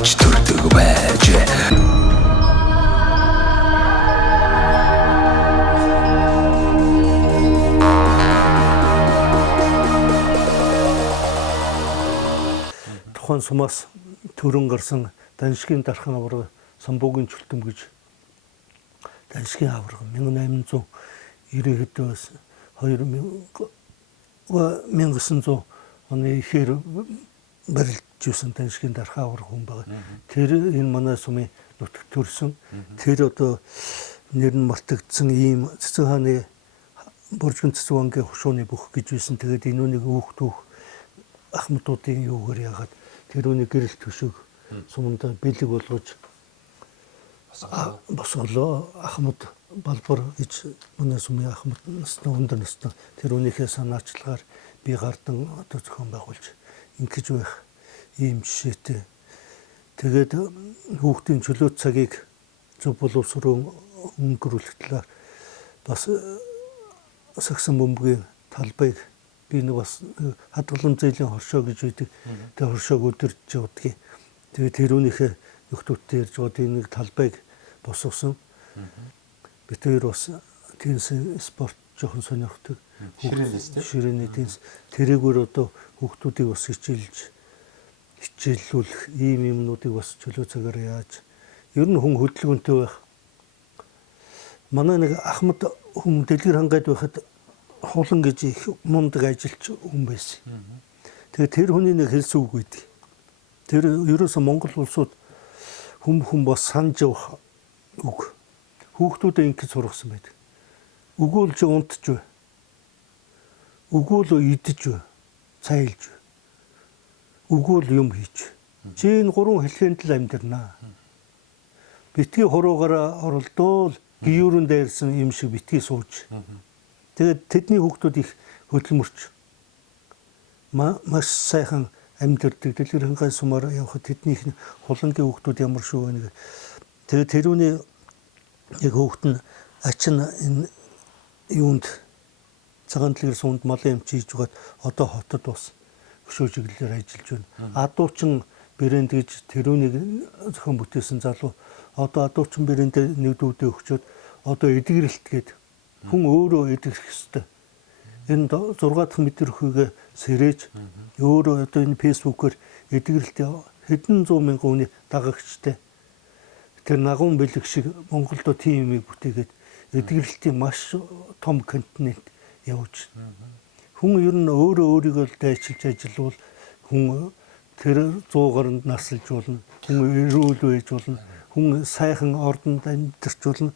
авч төрдөг байж тухайн сумаас төрөн гарсан Даншигын дархан аварга Самбуугийн чултам гэж Даншигын аварга 1890 хэд 1900 оны ихээр барилж юусан Даншигын дархан аварга хүн байгаа. Тэр энэ манай сумын нутагт төрсөн. Тэр одоо нэр нь мартагдсан ийм Цэцэн хааны Боржгон Цэцэн вангийн хушууны бүх гэж байсан. Тэгээд энэ үнийг хүүхдүүх ахмадуудын юугаар яагаад тэр үнийг гэрэл төшөг суманда бэлэг болгож босголоо ахмад балбар гэж манай сумын ахмад насны өндөр насны тэр үнийхээ санаачлагаар би гардан одоо зохион байгуулж ингэж байх ийм жишээтэй. Тэгээд хүүхдийн чөлөө цагийг зөв боловсрон өнгөрүүлэх талаар бас сагсан бөмбөгийн талбайг би нэг бас хадгалан зээлийн хоршоо гэж үүдэг. Тэр хоршоог өдөрж явуудгийг. Тэгээд тэрүүнийхээ нөхдүүдтэй ярьж байгаа энэ нэг талбайг босгосон. Бид хоёр бас теннис спорт жоохон сонирхдаг. Ширээний теннис тэрэггээр одоо хүүхдүүдийг бас хичээллүүлэх ийм юмнуудыг бас чөлөө цагаар яаж ер нь хүн хөдөлгөөнтэй байх. Манай нэг ахмад хүн дэлгэр хангайд байхад хулан гэж их мундаг ажилч хүн байсан. Тэгээд тэр хүний нэг хэлсэн үг үйдэг. Тэр ерөөсөө Монгол улсууд хүн бас санаж явах үг. Хүүхдүүдээ ингэж сургасан байдаг. Өгөөл чи унтж бай. Өгөөл идэж бай. Цайлж бай. Өгөөл юм хийж. Чи энэ гурван хэлхээнд л амьдрнаа. Битгий хуруугаараа оролдоол гиюрэн дээрсэн юм шиг битгий сууж. Тэгээд тэдний хүүхдүүд их хөдөлмөрч маш сайхан амьдэрдэг. Дэлгэр хангай сумаар явхад тэднийх нь хулангийн хүүхдүүд ямар шүү вэ? Тэгээд тэрүүний яг хүүхд нь ачин энэ юунд цагаан дэлгэр суунд малын эмч хийж байгаад одоо хотод бас өшөө чиглэлээр ажиллаж байна. Адуучин брэнд гэж тэрүүнийг зохион бүтээсэн залуу одоо адуучин брэндээ нэгдүүдээ өгчөөд одоо эдгэрэлт гээд хүн өөрөө эдгэрэх ёстой. Энэ 6 дахь мэдрэхүйгээ сэрээж өөрөө одоо энэ фэйсбүүкээр эдгэрэлт хэдэн 100 мянган хүний дагагчтай. Тэр нагуун бэлэг шиг Монголд тийм юмыг бүтээгээд эдгэрэлтийн маш том континент явж. Хүн ер нь өөрөө өөрийгөө дайчилж ажиллавал хүн тэр 100 гаруйд насалж болно. Хүн эрүүл байж болно. Хүн сайхан ордонд амьдарч болно.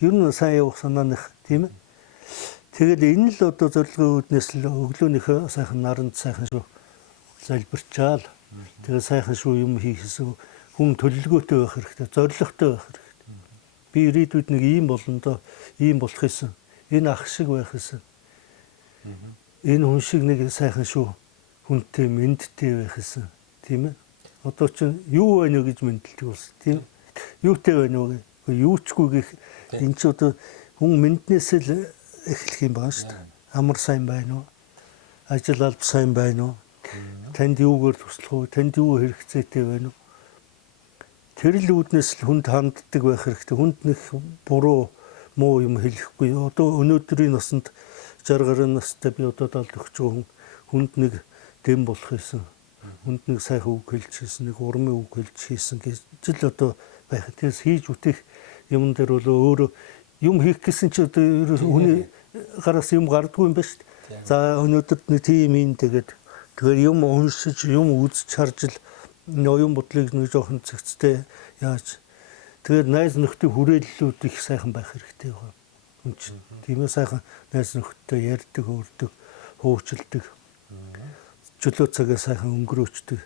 Ер нь сайн явах санааных тийм ээ. Тэгээд энэ л одоо зорилгын үүднээс л өглөөнийхөө сайхан наранд сайхан шүү залбирчаал. Тэгээд сайхан шүү юм хийх гэсэн хүн төлөвлөгөөтэй байх хэрэгтэй, зорилготой байх хэрэгтэй. Би ирээдүйд нэг ийм болно доо, ийм болох гэсэн. Энэ ах шиг байх гэсэн. Энэ хүн шиг нэг сайхан шүү хүнтэй мэндтэй байх гэсэн. Тийм ээ. Одоо чинь юу байна вэ гэж мэдлдэг болсон. Тийм. Юутэй байна вэ? Юучгүй гэх энэ ч одоо хүн мэнднээс л эхлэх юм байна шүү дээ. Амар сайн байна уу? Ажил алба сайн байна уу? Танд юугаар туслах уу? Танд юу хэрэгцээтэй байна уу? Тэр л үүднээс л хүнд ханддаг байх хэрэгтэй. Хүнд нэг буруу муу юм хэлэхгүй. Одоо өнөөдрийн насанд 60 гаруй настай би одоо 70 өгч байгаа хүнд нэг дэм болох байсан. Хүнд нэг сайхан үг хэлж хийсэн, нэг урмын үг хэлж хийсэн гэж л одоо байх. Тэгээс хийж үтэх юм дээр бол өөрөө юм хийх гэсэн чи одоо хүний гараас юм гардгүй юм ба шүү дээ. За өнөөдөр нэг тийм юм тэгээд юм уншиж, юм үзэж харж л ноён бодлыг нэг жоохон цэгцтэй яаж тэгээд найз нөхдийн хүрээллүүд их сайхан байх хэрэгтэй байна. Хүн чинь тийм ээ сайхан найз нөхдөдөө ярьдаг, өөрдөг, хуучилдаг. Чөлөө цагаа сайхан өнгөрөөчдөг.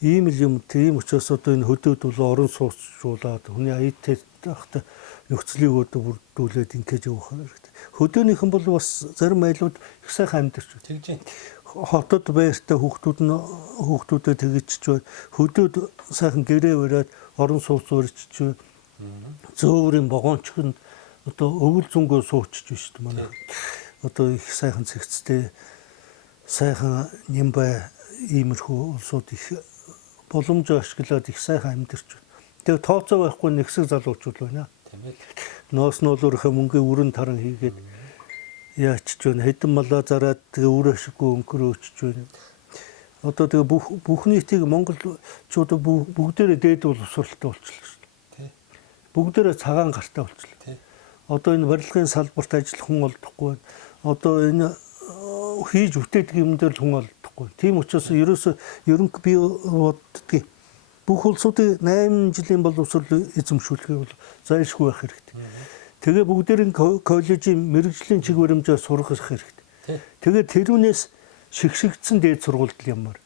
Ийм л юм тийм учраас одоо энэ хөдөөд бол орон сууцжуулаад хүний аяатай тахта нөхцөлийг одоо бүрдүүлээд ингэж явах хэрэгтэй. Хөдөөнийхэн бол бас зарим айлууд их сайхан амьдарч байна. Тэгж хотод байртай хүүхдүүдэд тэгжч байна. Хөдөөд сайхан гэрээ бариад орон сууц урьдч зөөврийн богоончхонд одоо өвөл зүнгөө суучж байна шүү дээ манай. Одоо их сайхан цэгцтэй сайхан Нямбай иймэрхүү улсууд их боломжоо ашиглаад их сайхан амьдарч байна. Тэгээ тооцоо байхгүй нэгсэг залуучууд байна. Тийм ээ. Ноос ноолуурынхаа мөнгө өрн таран хийгээд яачж байна. Хэдэн малаа зараад тэгээ үр ашиггүй өнгөрөөчж байна. Одоо тэгээ бүх нийтийг монголчууд бүгдээрээ дээд боловсролтой болчихлоо шүү дээ. Бүгдээрээ цагаан гартай болчихлоо. Одоо энэ барилгын салбарт ажиллах хүн олдохгүй байна. Одоо энэ хийж бүтээдэг юм дээр л хүн олдохгүй. Тийм учраас ерөөсөө ерөнхий бий боддгийг бүх улсуудын 8 жилийн боловсрол эзэмшүүлэхийг бол зайлшгүй байх хэрэгтэй. Тэгээ бүгдээрийн коллежийн мэрэгжлийн чиг баримжаа сурах хэрэгтэй. Тэгээ тэрүүнээс шигшигдсэн дээд сургуульд ямар.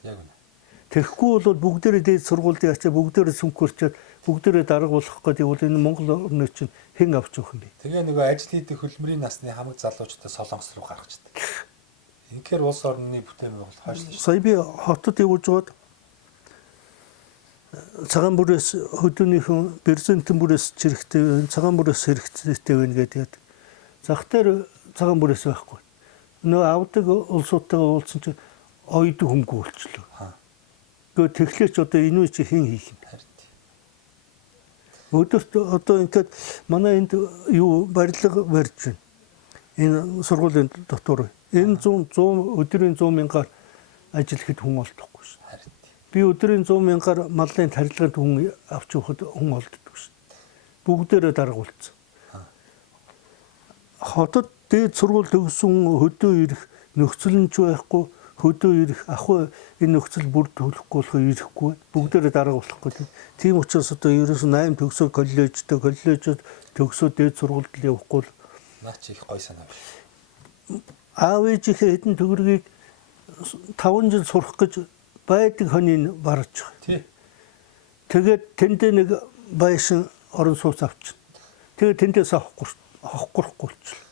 Тэгэхгүй бол бүгдээрээ дээд сургуульд ячаа бүгдээрээ сүнхөрчөөд бүгдээрээ дарга болох гэдэг бол энэ Монгол орны чинь хэн авч явах юм бэ? Тэгээ нөгөө ажил хийдэг хөлбөрийн насны хамаг залуучуудаа Солонгос руу гаргачдаг. Инхээр улс орны бүтээн байгуулалт хойшлоо шүү. Сая би хотод явж байгаад цагаан бүрээс хөдөөнийхэн Берзентэн бүрээс чирэгтэй цагаан бүрээс хэрэгцээтэй байна гэдэг. Зах дээр цагаан бүрээс байхгүй. Нөө авдаг улсуудтайгаа уулзсан чинь ойд хөнгө болчихлоо. Гэхдээ тэгэхээр ч одоо энэ үе чи хэн хийх юм? Өдөрт одоо ингээд манай энд юу барилга барьж байна. Энэ сургуулийн дотор энэ 100 өдрийн 100 мянгаар ажил хэд хүн олдохгүй шин. Би өдрийн 100 мянгаар малын тарилганд хүн авч явахад хүн олддог шин. Бүгдээрээ даргуулсан. Хотод дээд сургууль төгссөн хөдөө ирэх нөхцөл нь ч байхгүй, хөдөө ирэх ахуй энэ нөхцөл бүр төлөхгүй болохоо ирэхгүй бүгдээрээ даргуулахгүй. Тийм учраас одоо ерөөс 8 төгсөө коллежид төгсөө дээд сургуульд явахгүй л наач их гой санаа биш. Аав ээжийнхээ хэдэн төгрөгийг 5 жил сурах гэж байдаг хоныг барж байгаа. Тэгээд тэндээ нэг байшин орон сууц авчихна. Тэгээд тэндээс авахгүй болчихлоо.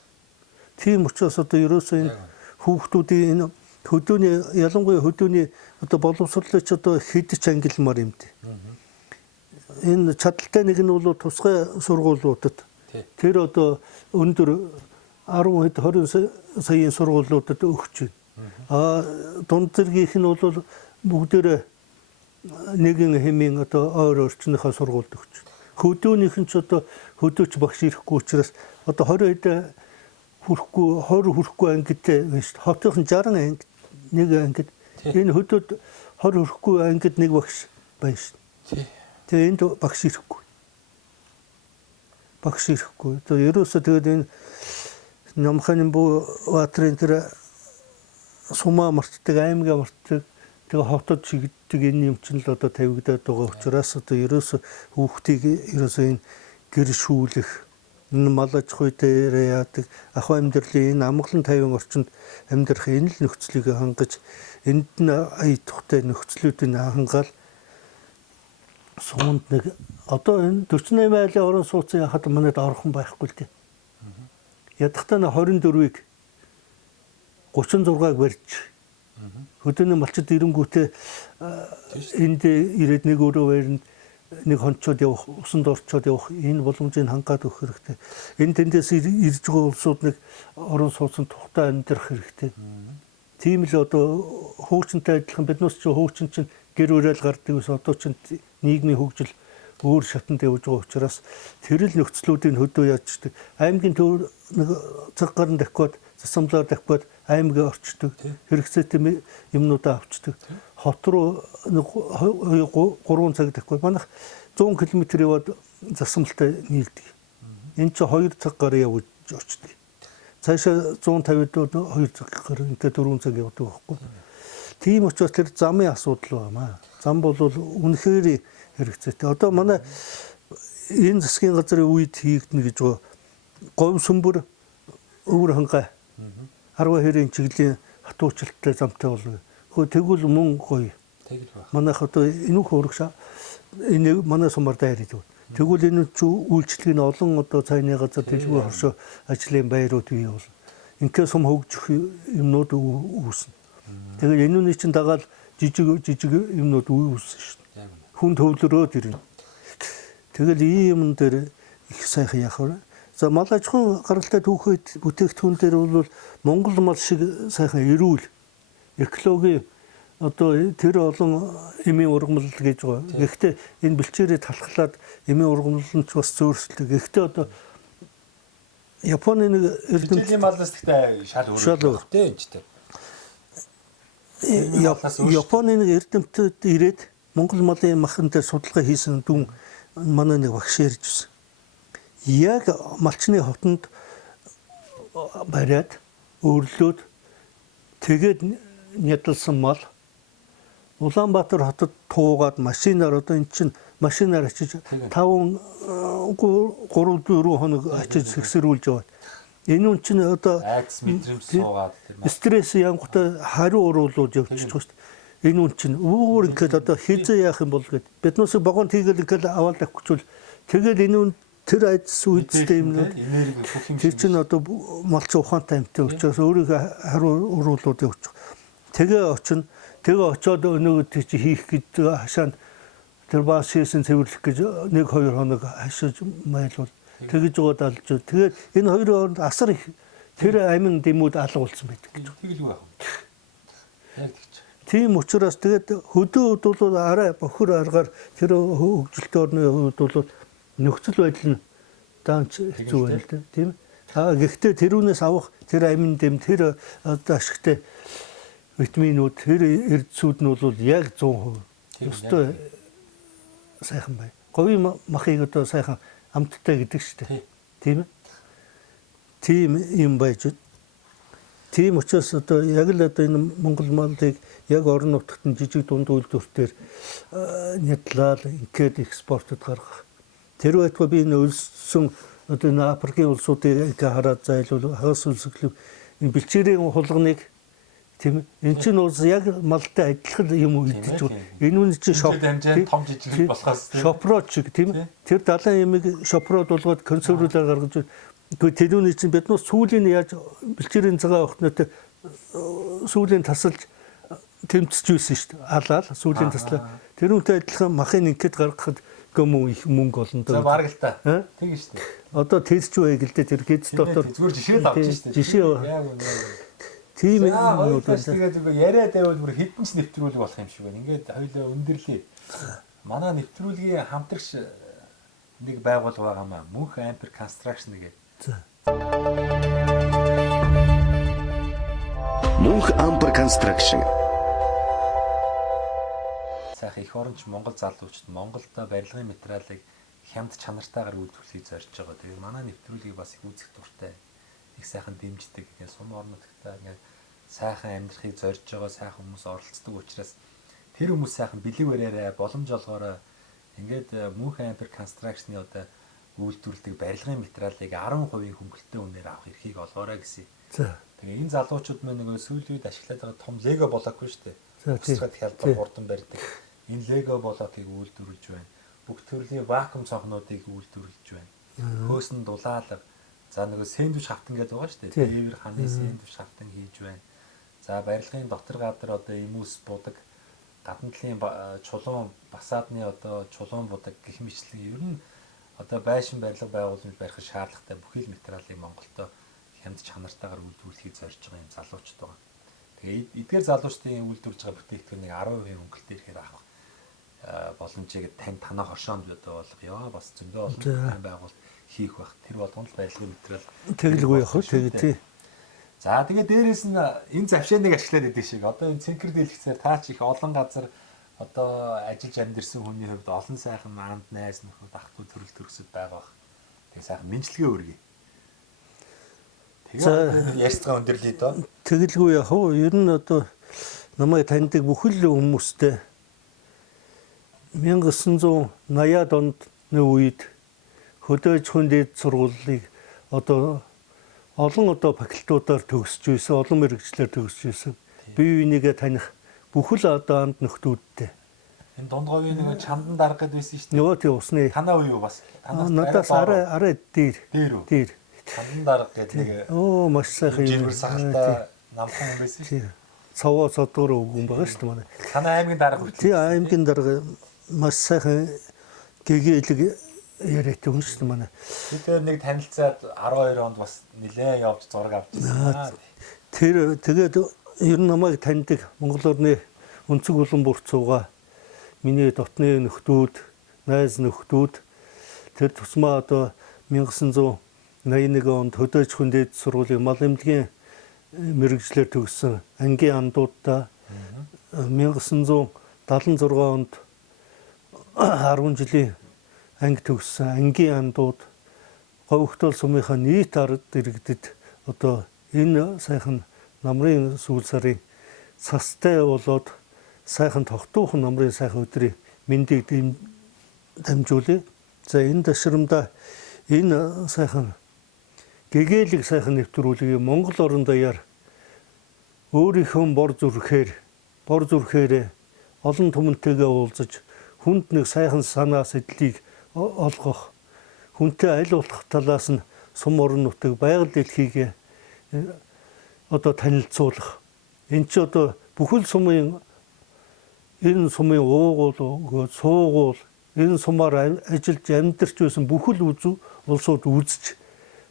Тийм учраас одоо ерөөсөө энэ хүүхдүүдийн энэ хөдөөний ялангуяа хөдөөний одоо боловсролч одоо хэдэж ангилмаар юм дээ. Энэ чадaltaй нэг нь бол тусгай сургуулиудад тэр одоо өндөр 10-20 саяын сургуулиудад өгч байна. Дунд зэргийнх нь бол бүгдээрээ нэгэн хэмээн одоо ойр орчныхаа сургуульд өгч байна. Хөдөөнийх нь ч одоо хөдөөч багш ирэхгүй учраас одоо 20 хэд хүрэхгүй ангидтэй байна шүү дээ. Хотынх нь 60 анги нэг ангид. Энэ хөдөөд 20 хүрэхгүй ангид нэг багш байна шүү дээ. Тэгээ энд багш ирэхгүй. Одоо ерөөсөө тэгээд энэ Намхан Баатарын тэр сумаа мартдаг, аймгаа мартдаг, тэгээ хотод шигддэг энэ юм чинь л одоо тавигдаад байгаа учраас одоо ерөөсөө хүүхдийг ерөөсөө энэ гэр шүүлэх, энэ мал аж ахуй дээр яадаг, ахуй амьдралын энэ амгалан тайван орчинд амьдрах энэ л нөхцөлийг хангаж, энд нь ая тухтай нөхцлүүдийг хангаал суманд нэг одоо энэ 48 айлын орон сууцын яхад манайд орхон байхгүй л дээ. Ядахтаа 24-ийг 36-г барьж хөдөөний малчид ирэнгүүтээ энд ирээд нэг өөрөө байранд нэг хончоод явах, усанд орчоод явах энэ боломжийг хангаад өгөх хэрэгтэй. Энэ тэндээс ирж байгаа улсууд нэг орон сууцнд тухтай амьдрах хэрэгтэй. Тийм л одоо хуучинтай адилхан биднээс ч хуучин чинь гэр бүлэл гардаг ус одоо чинь нийгмийн хөгжил өөр шатанд явж байгаа учраас тэр л нөхцлүүдийн хөдөө яаждаг. Аймгийн төв нэг цаг гарн дахиад засамлаар дахиад аймгаа орчдөг. Хэрэгцээтэй юмнуудаа авчдаг. Хот руу 3 цаг дахиад манайх 100 км яваад засамлтай нийлдэг. Энд чи 2 цаг гар явж очдөг. Цаашаа 150-д 2 цаг гар ингээд 4 цаг явдаг байхгүй. Тийм учраас тэр замын асуудал байна. Зам бол үнэхээр хэрэгцээтэй. Одоо манай энэ засгийн газрын үед хийгдэнэ гэж байгаа говь сүмбэр өвөр хангай 10 хэрийн чиглэлийн хатуучилттай замтай болов. Тэгвэл мөн гоё. Манайх одоо энэ хөргөш энэ манай сумаар дайрдаг. Тэгвэл энэ ч үйлчлэгийн олон одоо цайны газар дэлгүүр хоршоо ажлын байрууд бий бол. Инкээ сум хөгжих юмнууд үүснэ. Тэгээд энүүний чинь дагаад жижиг юмнууд үүснэ шүү дээ. Хүн төвлөрөөд ирнэ. Тэгэл ийм юм дээр их сайхан яах вэ? За мал аж ахуй гаралтай түүхэд бүтээгдэхүүн дээр бол Монгол мал шиг сайхан эрүүл экологийн одоо тэр олон эмийн ургамал гэж байгаа. Гэхдээ энэ бэлчээрээ талхлаад эмийн ургамал нь ч бас зөөрсөлтэй. Гэхдээ одоо Японы нэг эрдэмт Хичээлийн малнаас гэхдээ шал өөр тий энэ ч тий. Японы нэг эрдэмтэд ирээд Монгол малын махан дээр судалгаа хийсэн дүн манай нэг багш ярьж байсан. Яг малчны хотонд бариад өөрлөөд тэгээд нядалсан мал Улаанбаатар хотод туугаад машинаар одоо эн чинь машинаар очиж 3-4 хоног очиж сэгсрүүлж яваад. Энэ үн чинь одоо айдас мэдрэмж суугаад стресс янгутай хариу уруулууд явчихж байгаа шүү дээ. Энэ үн чинь өөр ингээд одоо хизээ яах юм бол гэд биднээс богонд хийгээл ингээд аваад авчихвол тэгэл энэ үн тэр айдас үйлдэлтэй юм нэ энерги бүх юм тэр чинь одоо малч ухаантай амтай учраас өөрийнхөө хариу уруулууд явуучих. Тэгээ очиод өнөөгд чи хийх гэж хашаанд тэр баас хийсэн цэвэрлэх гэж 1-2 хоног хашиж майлвал тэгэж байгаа далж. Тэгээд энэ хоёр хооронд асар их тэр амин дэмүүд алга болсон байдаг гэж. тэгэлгүй байх. Яг тэгч. Тийм учраас тэгээд хөдөө бол арай бохор аргаар тэр хөгжилтэй орны хувьд бол нөхцөл байдал нь даанч хэцүү байна л да. Тийм. Гэхдээ тэрүүнээс авах тэр амин дэм тэр одоо ашигтай витаминууд тэр эрдсүүд нь бол яг 100% өстой сайхан бай. Говийн махыг одоо сайхан амттай гэдэг шүү дээ. Тийм ээ. Тийм юм байж. Тийм учраас одоо яг л одоо энэ Монгол малыг яг орон нутагт нь жижиг дунд үйлдвэртээр нядлал ингээд экспортод гаргах. Тэр байтугай би энэ өлссөн одоо энэ Африкийн улсуудыг хараад зайлвал хагас үлсгэлэг энэ бэлчээрийн хулганыг тийм энэ чинь бол яг малтай адилхан юм үлдэж байгаа. Энэ үн чинь шоп том жижиг болохоос шопрод шиг тийм тэр далайн ямиг шопрод болгоод консервлаар гаргаж тэрүүний чинь биднээс сүүлийн яаж бэлчээрийн цагаан охтнотой сүүлийн тасалж тэмцэж байсан шүү дээ. Алаал сүүлийн таслаа. Тэрүүнтэй адилхан махын ингээд гаргахад гомөө их мөнгө олон доо. За бараг л та. Тэг шүү дээ. Одоо тэрч байг л дээ тэр гээц дотор зүгээр жишээ л авч шүү дээ. Жишээ. Тийм юм уу тэгээд яриад байвал бүр хэдэн ч нэвтрүүлэг болох юм шиг байна. Ингээд хоёулаа өндөрлөө. Манай нэвтрүүлгийн хамтрагч нэг байгуулга байгаамаа. Мөнх Ампер Construction гэдэг. Мөнх Ампер Construction. Сайхан их оронч Монгол залуучууд Монголдо барилгын материалыг хямд чанартайгаар үйлдвэрлэхийг зорж байгаа. Тэгээд манай нэвтрүүлгийг бас их үзэх дуртай. Их сайхан дэмждэг. Ингээд сум орноттой ингээд сайхан амьдрахыг зорж байгаа сайхан хүмүүс оролцдог учраас тэр хүмүүс сайхан бэлэг бариараа боломж олгоорой. Ингээд Мөнх Ампер Construction-ы одоо үйлдвэрлэдэг барилгын материалыг 10% хөнгөлөлтөй үнээр авах эрхийг олгоорой гэсэн. За. Тэгээ энэ залуучууд маань нөгөө сүүлийн үед ашиглаад байгаа том лего блокгүй шүү дээ. Тусгай хялбар хурдан барьдаг. Энэ лего блокийг үйлдвэрлэж байна. Бүх төрлийн вакуум цонхнуудыг үйлдвэрлэж байна. Хөөсөн дулаалга. За нөгөө сэндвич хавтан гэдэг байгаа шүү дээ. Дээвэр ханы сэндвич хавтан хийж байна. За барилгын дотор гадар одоо эмүүс будаг, гадна талын чулуун басаадны одоо чулуун будаг гэх мэтлэг ер нь одоо байшин барилга байгууламж барих шаардлагатай бүхий л материалыг Монголдо хямд чанартайгаар үйлдвэрлэхийг зорж байгаа юм залуучууд байгаа. Тэгээ эдгээр залуучдын үйлдвэрлэж байгаа бүтээгдэхүүнийг 10% хөнгөлөлтөд ирэхээр авах боломжийг танаа хоршоонд болгоё. Бас зөндөө олон байгуулалт хийх байх. Тэр болгонд байдлын материал тэглгүй явах тэгээд тий. За тэгээ дээрээс нь энэ завшааныг ашиглаад идэв шиг. Одоо энэ цэнхэр дэлгэцээр таа ч их олон газар одоо ажиллаж амьдэрсэн хүний хувьд олон сайхан анд найз нөхөд ах トゥ төрөл төрөсөд байгаа бах. Тэгээ сайхан мэдлэгээ өргөе. Тэгээ ярьцгаа өндөрлөе доо. Тэгэлгүй яах вэ? Ер нь одоо намайг таньдаг бүхэл хүмүүстэй 1980-аад оны үед хөдөөж хүндэд сургуулийг одоо олон одоо факультетуудаар төгсөж байсан, олон мэргэжлэр төгсөж байсан. Бие бинийгээ таних бүхэл одоо анд нөхдүүдтэй. Энэ дундговын нэг чандан дарга гэдэг байсан шүү дээ. Нөгөө тий усны танаа уу юу бас? Надаас арай дээр. Дээр. Чандан дарга гэдэг нэг оо маш сайхан юм. Жиргэр сахалтай намхан юм байсан шүү дээ. Цаваа цодгоор өгөн байгаа шүү дээ манай. Танаа аймгийн дарга үү? Тий аймгийн дарга маш сайхан гэгээлэг яриатай хүн шүү дээ манай. Тэр нэг танилцаад 12 онд бас нэлээд явж зураг авчихсан. Тэр тэгээд ер нь намайг таньдаг Монгол орны өнцөг улан бурцууга миний дотны нөхдүүд, найз нөхдүүд тэр тусмаа одоо 1981 онд хөдөөж хүндэд сургуулийн мал эмнэлгийн мэрэгчлэр төгссөн ангийн андуудаа 1976 онд 10 жилийн анги төгссөн ангийн андууд говьхтол сумынхаа нийт ард иргэдэд одоо энэ сайхан намрын сүүл сарын цастай болоод сайхан тогтуухан намрын сайхан өдрийн мэндийг дамжуулъя. За энэ ташрамда энэ сайхан гэгээлэг сайхан нэвтрүүлгийг Монгол орон даяар өөрийнхөө бор зүрхээр олон түмэнтэйгээ уулзаж хүнд нэг сайхан санаа сэтлийг олгох, хүнтэй аль болох талаас нь сум орон нутаг байгаль дэлхийг одоо танилцуулах. Энд чи одоо бүхэл сумын энэ сумын уугуул, суугуул, энэ сумаар ажиллаж амьдарч байсан бүхэл улсууд үзэж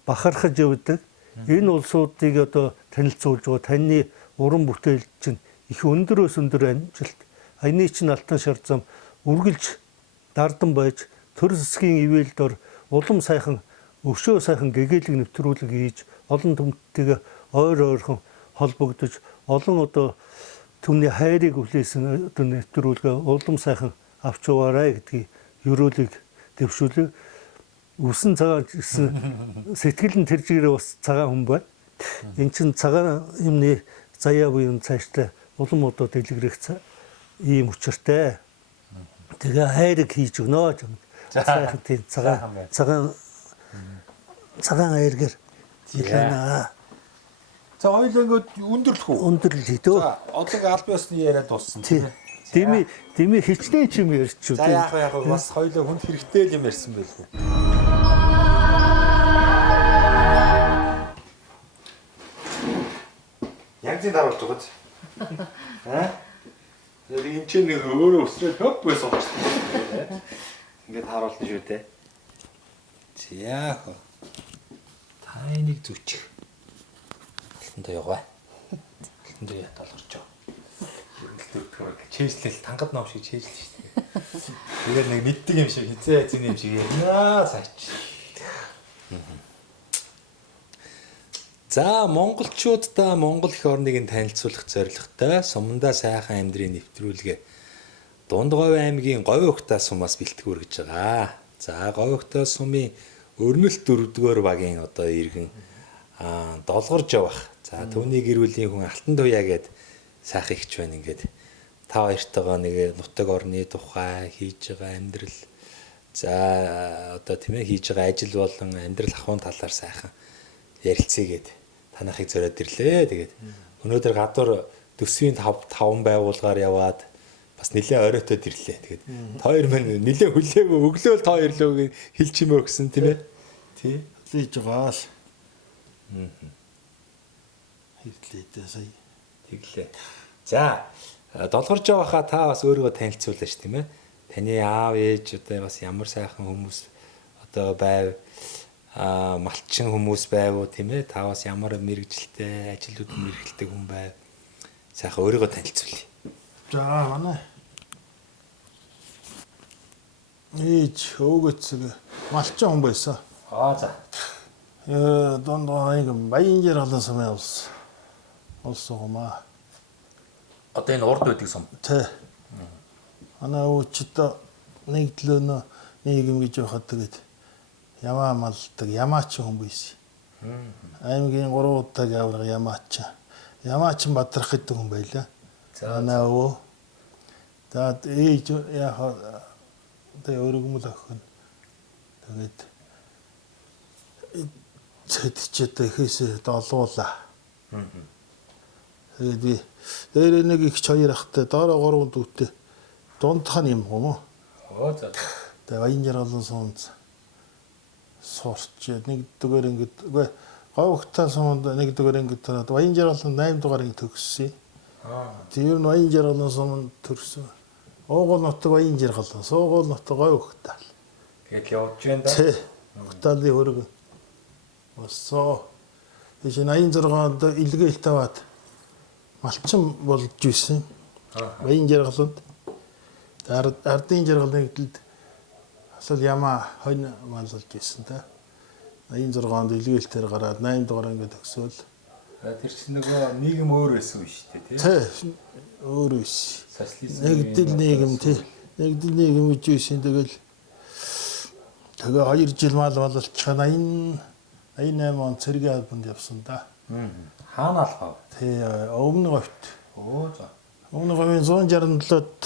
бахархаж явдаг. Энэ улсуудыг одоо танилцуулж байгаа таны уран бүтээл чинь их өндөрөөс өндөр амжилт. Аяны чинь алтан шар зам үргэлж дардан байж төр засгийн ивэлдор улам сайхан өшөө сайхан гэгээлэг нэвтрүүлэг хийж олон түмэнтэйгээ ойрхон холбогдож олон одоо түүний хайрыг хүлээсэн одоо нэвтрүүлгээ улам сайхан авч яваарай гэдгийг ерөөлийг дэвшүүлээ. Үсэн цагаан гэсэн сэтгэл нь тэр чигээрээ бас цагаан хүн бай. Эн чин цагаан юмны заяа буюу цааштай улам одоо дэлгэрэх ийм учиртай. Тэгээ хайрыг хийж өгнө. Сайхан тийм цагаан хайргэр хэлэнэ. За хоёул ингээд өндөрлөх үү? Өндөрлөе дөө. За одоо албан ёсны яриа дууссан тийм. Дими хичнээн ч юм ярьчих. За яг бас хоёулаа хүнд хэрэгтэй юм ярьсан байлгүй. Яг зин даруулж байгаа ч. Яг энэ ч нэг өөрөө өсрээд хөп байсан юм байна. Ингээд харуулна шүү дээ. За. Тайныг зүчих. Алтан яваа. Алтан яа толгорч байгаа. Чэйжлэл тангад ном шиг чэйжлээ шүү дээ. Тэгээд нэг мэддэг юм шиг хизээ эзэн юм шиг ярина саач. За монголчуудаа Монгол эх орныг нь танилцуулах зорилготой сумдаа сайхан амьдрын нэвтрүүлгээ Дундговь аймгийн Говьхтаа сумаас бэлтгэл үргэж байгаа. За Говьхтаа сумын өрнөлт 4-р багийн одоо иргэн долгорж явах. За түүний гэр бүлийн хүн Алтан туяа гээд сайхан ихч байна ингээд та хоёртойгоо нэг нутаг орны тухай хийж байгаа амьдрал за одоо тийм ээ хийж байгаа ажил болон амьдрал ахуйн талаар сайхан ярилцъя гээд танахыг зориод ирлээ. Тэгээд өнөөдөр гадуур төсвийн 5 байгуулгаар яваад бас нэлээд оройтод ирлээ. Тэгээд та хоёр мань нэлээд хүлээгүй өглөөл та хоёр л хэлж юмөө гэсэн тийм ээ. Тий. Хийж байгаа л. Хэвлээдээ сая. Тэглээ. За долгорж байхаа та бас өөрийгөө танилцуулаач тийм ээ. Таны аав ээж одоо бас ямар сайхан хүмүүс одоо байв малчин хүмүүс байв уу тийм ээ. Та бас ямар мэрэгжилтэй ажлууд мэрэгэлтэй хүн байв. Сайхан өөрийгөө танилцуулъя. За манай ээж өвгөцөг малчин хүн байсан. За. Дундгой Баянжир олон сумын улс гомаа. Одоо энэ урд байдаг сум. Тэ. Манай өвчтө нэгдлөнө нийгэм гэж явахад тэгээд ямаа малдаг ямаач хүн байсан. Аймгийн 3 удаа явах ямаач. Ямаач бадрах гэдэг хүн байлаа. Манай өвөө. За ээж яа тэгээ өргөмөл охин. Тэгээд цэдчээд ихээсээ долуулаа. Тэгээд би дээр нэг их хоёр ахтай доороо 3 дүүтэй дундхан юм уу? За. Тэгээд Баянжир олон сумд сурч нэг дугаар ингээд үгүй Говьхтаа сумд нэг дугаар ингээд Баянжир олон 8 дугаар ингээд төгссөн. Тэр нь Баянжир олон сумд төрсөн. Уугуул нутаг Баянжир голон, суугуул нутаг Говьхтаа. Тэгээд явж байна да. Тэ. Хтаалын хөрөг. Осоо. Эцэг 86 онд илгээлт аваад малчин болж ирсэн. Баян жаргаланд ардын жаргал нэгдэлд асал ямаа хонь маллаж ирсэн та. 86 онд илгээлтээр гараад 8 дугаар ангид төгсөөл. Тэр чинь нөгөө нийгэм өөр байсан юм шүү дээ, тий. Өөр биш. Социализм Нэгдэл нийгэм тий. Нэгдэл нийгэм гэж үйсэн тэгэл 2 жил мал бололцохоо 88 он цэргийн албанд явсан да. Хаана алхав? Тий, өмнө говьт. Оо за. Өмнө говийн 167-д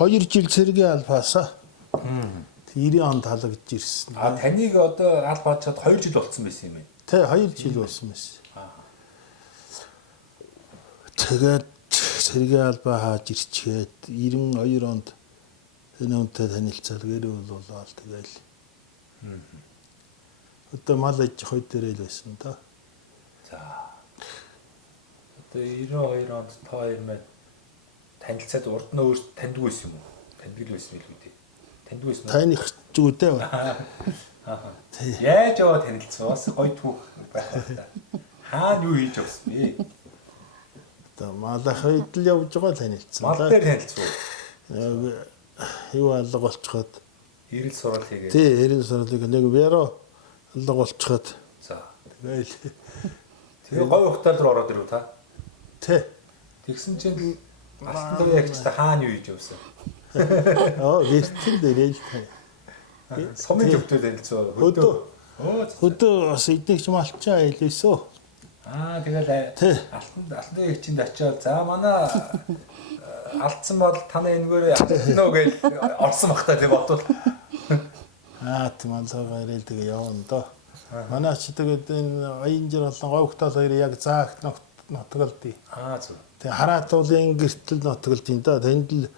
2 жил цэргийн албаасаа 90 онд халагдж ирсэн. А таныг одоо аль баачаад 2 жил болсон байсан юм байна. Тий, 2 жил болсон байсан. Тэгээд цэргийн албаа хааж ирчээд 92 онд энэ үнтэй танилцаад гэр бүл болоод тэгэл. Одоо мал аж ахуй дээр л байсан да. За. Одоо 92 онд та хоёр мэд танилцаад урд нь өөрт таньдаг байсан юм уу? Таньдаг л байсан билүү дээ. Таньдаг байсан уу? Таних зүгтэй ба. Тий. Яаж яваа танилцсан бас гоё түүх байх та. Хаана юу хийж явсан бэ? Одоо малах үед л явж байгаа танилцсан. Мал дээр танилцсан уу? Юу алга болчиход. Ирэл сурал хийгээд. Тий, эрен сурлыг нэг веро алга болчиход. За. Тэгэл. Тэгээ гоё ухтаал руу ороод ирв та. Тий. Тэгсэн чинь алтан туяа ягч та хаана юу хийж явсан? Гэртэн дээр л тий. Сумын төвтэй танилцсан. Хөдөө. Оо. Хөдөө бас эднийгч малчаа хэлээсөө. Тэгэл алтан туяа ягчинд очиод за манай алдсан бол танай энэгээр нөө гэж орсон бахтаа тий бодвол. Тийм алгаа ирэл тэгээ явна доо. Манай ч тэгээд энэ аян болон говьтал хоёр яг заагт нотголдъё. Зүг. Тэгээ хараатуулын гэртэл нотголдъё да. Тэнд л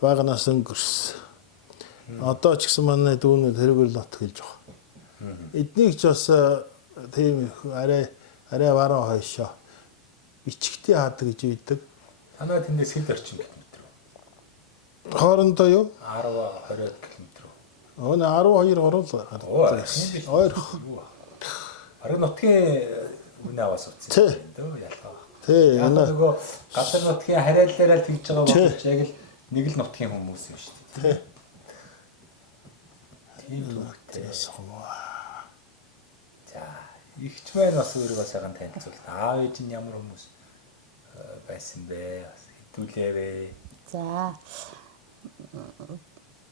багнаас өнгөрсөн. Одоо ч гэсэн манай дүүнүүд тэргээр л нотголж байгаа. Эднийг ч бас тийм арай баруун хойшоо ичгтэй хаадаг гэж үйдэг. Танай тэндээс хэд орчим км? Хоорондоо юу? 10-20 км. Өөний 12 орол гардаг. Ойрох. Арга нутгийн үнэ аваас утсан. Дөө ялгаа. Тий, энэ нөгөө гадар нутгийн харааллаараа тэгж байгаа боловч яг л нэг л нутгийн хүмүүс юм шүү дээ. Тийм үүтэй. За, ихч маань бас өөрөө бас ягаан танилцуул. Аав ээж нь ямар хүмүүс байсан бэ? Бас хэдүүлээрээ. За.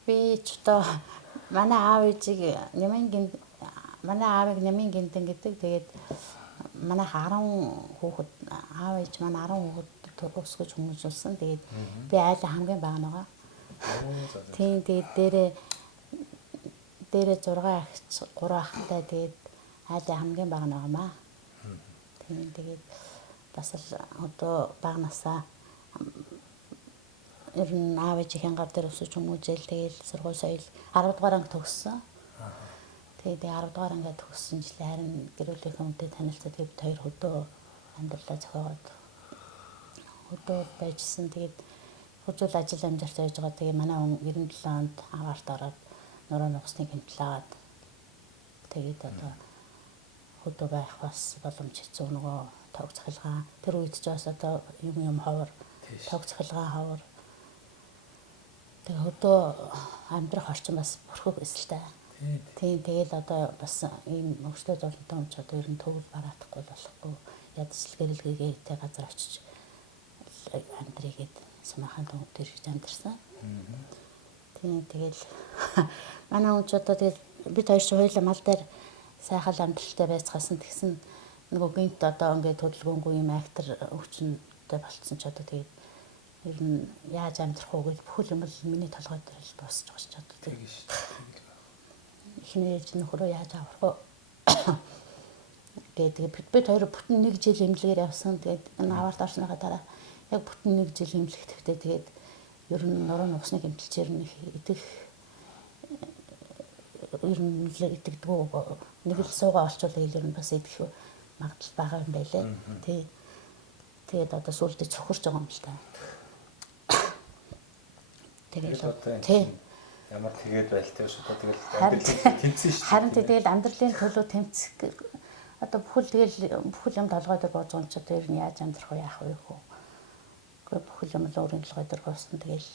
Би ч одоо манай аав ээжийг манай аавыг нэмийн гинтэн гэдэг. Тэгээд манай 10 хүүхэд аав ээж манай 10 хүүхэд өсгөж хүмүүжүүлсэн. Тэгээд би айлаа хамгийн бага байгаа. Тийм тэгээд дээрээ 6 ахч 3 ахтай тэгээд айлаа хамгийн бага байгаамаа. Тийм тэгээд бас л одоо багнасаа ер нь аав ээжийн гар дээр өсөж хүмүүжэл тэгэл сургууль соёл 10 дугаар анги төгссөн. Тэгээд 10 дугаар анги төгссөн жил харин гэр бүлийн хүнтэй танилцаад тэгээд хоёр хөдөө амьдралаа зохиогоод хөдөө байжсэн. Тэгээд хөдөө ажил амжилт хийж байгаа. Тэгээд манай хүн 97 онд аваарт ороод нуруу нугасны гэмтэл аваад тэгээд одоо хөдөө байх бас боломж хэцүү нөгөө тог цахилгаан тэр үед ч бас одоо юм ховор тог цахилгаан ховор тэгээ хөдөө амьдрах орчин бас бүрхэг эсэлтэй. Тийм тэгэл одоо бас ийм өвчлөө зовлонтой юм ч одоо ер нь төгөл бараадахгүй болохгүй ядчил гэрэлгээгээ тэ газар очиж амьдрийгээд сумахан төв дээр хийж амьдэрсэн. Тийм тэгэл манай хүн ч одоо тэгэл бид хоёр ч хоёулаа мал дээр сайхан амьдралтай байцгаасан тэгсэн нөгөө гинт одоо ингээд хөдөлгөөнгүй юм актер өвчнөд болцсон ч одоо тэгээд ер нь яаж амьдрах уу гэж бүхэл юм л миний толгой дээр л дуусч байгаа ч одоо тэгээд ихний ээж нөхрөө яаж авах вэ гэдэг бид хоёр бүтэн 1 жил эмнэлгээр явсан. Тэгээд энэ аваарт орсныхаа дараа яг бүтэн 1 жил эмнэлэгдэхдээ тэгээд ер нь нуруу нугасны гэмтэлчээр нэг идэх ер нь идэгдгүү нэг л суугаа олчвол ер нь бас идэх магадлал бага юм байлээ. Тэгээд одоо сүулдэ цохорч байгаа юм л та. Тэгээд ямар тэгээд байлтай шүү дээ. Тэгэл амьдрал тэмцсэн шүү дээ. Харин тэгэл амьдралын төлөө тэмцэх одоо бүхэл юм толгой дээр бууж байгаа юм чи одоо ер нь яаж амьдрах вэ яах вэ хөө. ирэхгүй бүхэл юм л өөрийн толгой дээр буусан тэгэл.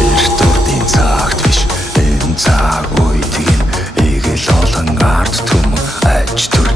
Эртүрдийн цагт биш энэ цаг үед гин эгэл олон ард түмэн аж түр